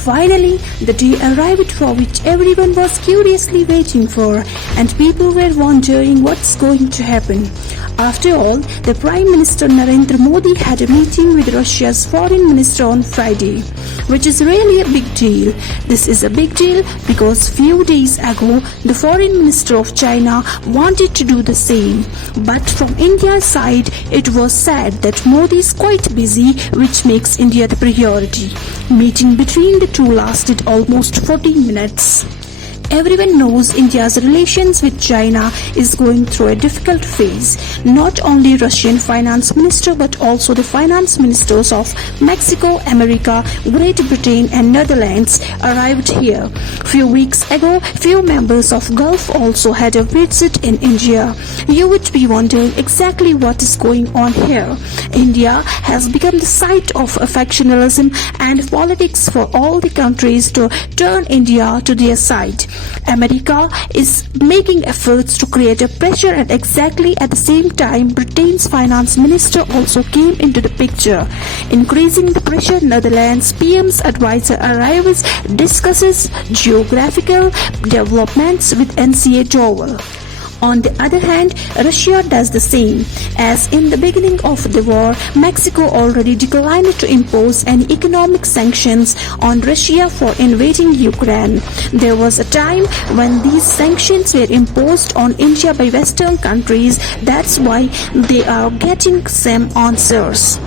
Finally, the day arrived for which everyone was curiously waiting for, and people were wondering what's going to happen. After all, the Prime Minister Narendra Modi had a meeting with Russia's Foreign Minister on Friday, which is really a big deal. This is a big deal because few days ago, the Foreign Minister of China wanted to do the same. But from India's side, it was said that Modi is quite busy, which makes India the priority. Meeting between the two lasted almost 40 minutes. Everyone knows India's relations with China is going through a difficult phase. Not only Russian finance minister but also the finance ministers of Mexico, America, Great Britain and Netherlands arrived here. Few weeks ago, few members of Gulf also had a visit in India. You would be wondering exactly what is going on here. India has become the site of factionalism and politics for all the countries to turn India to their side. America is making efforts to create a pressure, and exactly at the same time Britain's finance minister also came into the picture. Increasing the pressure, Netherlands PM's advisor arrives, discusses geographical developments with NCA Dowell. On the other hand, Russia does the same. As in the beginning of the war, Mexico already declined to impose any economic sanctions on Russia for invading Ukraine. There was a time when these sanctions were imposed on India by Western countries. That's why they are getting some answers.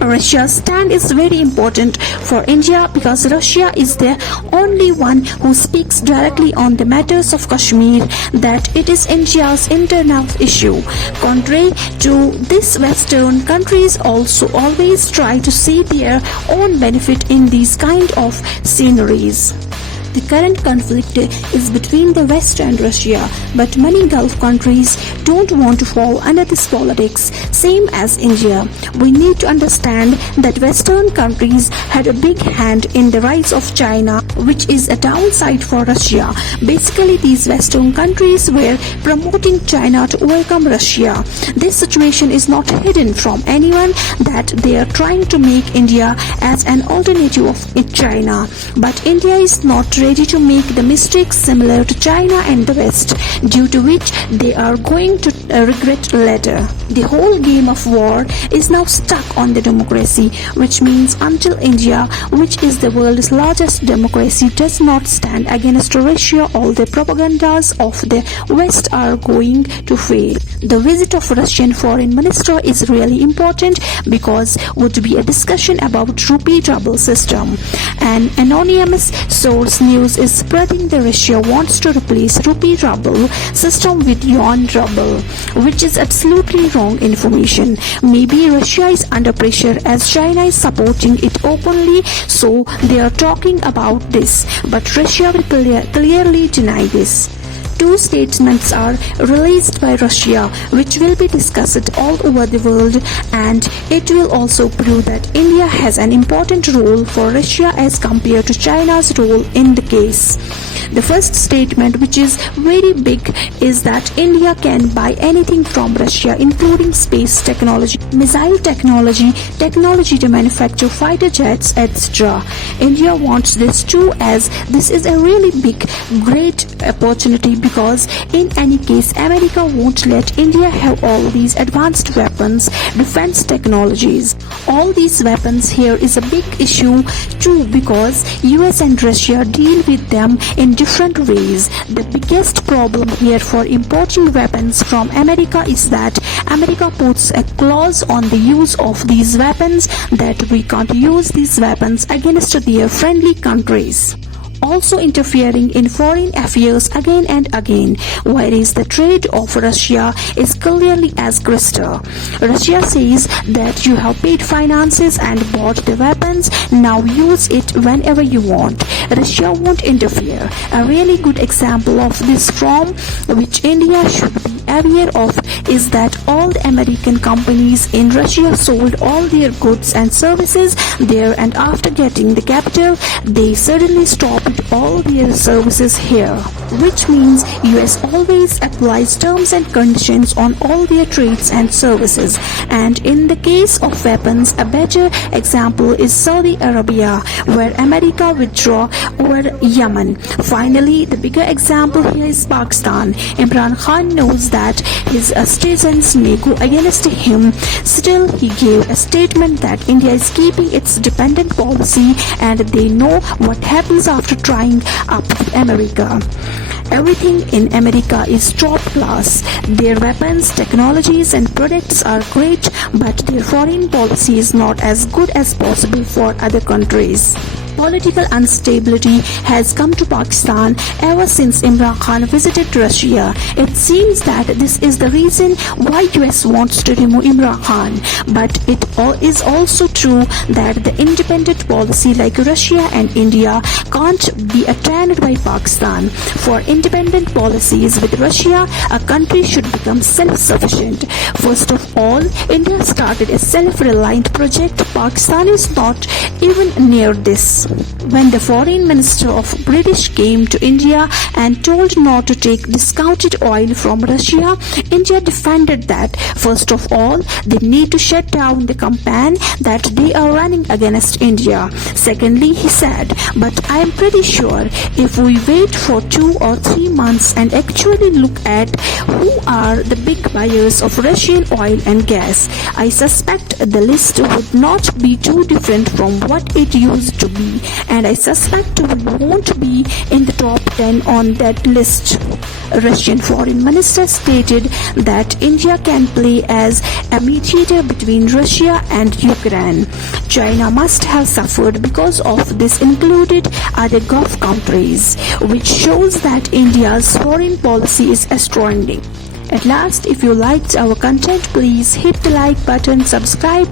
Russia's stand is very important for India because Russia is the only one who speaks directly on the matters of Kashmir, that it is India's internal issue. Contrary to this, Western countries also always try to see their own benefit in these kind of sceneries. The current conflict is between the West and Russia, but many Gulf countries don't want to fall under this politics, same as India. We need to understand that Western countries had a big hand in the rise of China, which is a downside for Russia. Basically, these Western countries were promoting China to overcome Russia. This situation is not hidden from anyone, that they are trying to make India as an alternative of China. But India is not ready to make the mistakes similar to China and the West, due to which they are going to regret later. The whole game of war is now stuck on the democracy, which means until India, which is the world's largest democracy, does not stand against Russia, all the propagandas of the West are going to fail. The visit of Russian foreign minister is really important because would be a discussion about rupee ruble system. An anonymous source news is spreading that Russia wants to replace rupee ruble system with yuan ruble, which is absolutely wrong information. Maybe Russia is under pressure as China is supporting it openly, so they are talking about this, but Russia will clearly deny this. Two statements are released by Russia, which will be discussed all over the world, and it will also prove that India has an important role for Russia as compared to China's role in the case. The first statement, which is very big, is that India can buy anything from Russia, including space technology, missile technology, technology to manufacture fighter jets, etc. India wants this too, as this is a really big, great opportunity, because in any case America won't let India have all these advanced weapons, defense technologies. All these weapons here is a big issue too, because US and Russia deal with them in different ways. The biggest problem here for importing weapons from America is that America puts a clause on the use of these weapons, that we can't use these weapons against their friendly countries, also interfering in foreign affairs again and again, whereas the trade of Russia is clearly as crystal. Russia says that you have paid finances and bought the weapons, now use it whenever you want. Russia won't interfere. A really good example of this from which India should be aware of is that all the American companies in Russia sold all their goods and services there, and after getting the capital, they suddenly stopped all their services here, which means US always applies terms and conditions on all their trades and services. And in the case of weapons, a better example is Saudi Arabia, where America withdraw over Yemen. Finally, the bigger example here is Pakistan. Imran Khan knows that his citizens may go against him. Still, he gave a statement that India is keeping its dependent policy, and they know what happens after trying up with America. Everything in America is top class. Their weapons, technologies and products are great, but their foreign policy is not as good as possible for other countries. Political instability has come to Pakistan ever since Imran Khan visited Russia. It seems that this is the reason why US wants to remove Imran Khan. But it is also true that the independent policy like Russia and India can't be attained by Pakistan. For independent policies with Russia, a country should become self-sufficient. First of all, India started a self-reliant project. Pakistan is not even near this. When the foreign minister of British came to India and told not to take discounted oil from Russia, India defended that. First of all, they need to shut down the campaign that they are running against India. Secondly, he said, but I am pretty sure if we wait for 2 or 3 months and actually look at who are the big buyers of Russian oil and gas, I suspect the list would not be too different from what it used to be, and I suspect we won't be in the top 10 on that list. Russian foreign minister stated that India can play as a mediator between Russia and Ukraine. China must have suffered because of this, included other Gulf countries, which shows that India's foreign policy is astounding. At last, if you liked our content, please hit the like button, subscribe